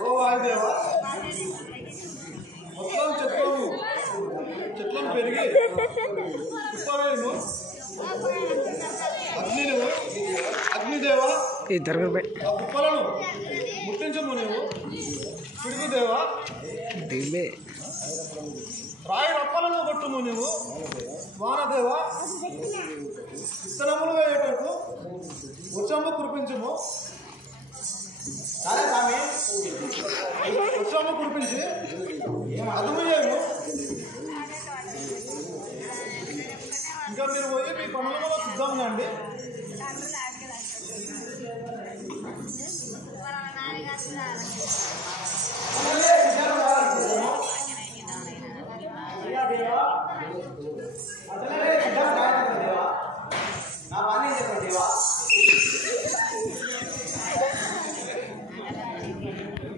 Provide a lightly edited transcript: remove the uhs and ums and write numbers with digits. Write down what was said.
ఓ వాయుదేవా మొత్తం చెట్లను పెరిగి పుష్పవేణు అగ్నిదేవా ఆ కుప్పలను ముట్టించము నీవు. పిడుగుదేవా రాయి రప్పలను కొట్టుము నీవు. వానదేవా విత్తనములు వేయటకు వర్షము కురిపించము. సరే స్వామి, వర్షము కురిపించి అదుము చేయము. ఇంకా మీరు పోయి మీ పనులు కూడా సిద్ధంగా అండి.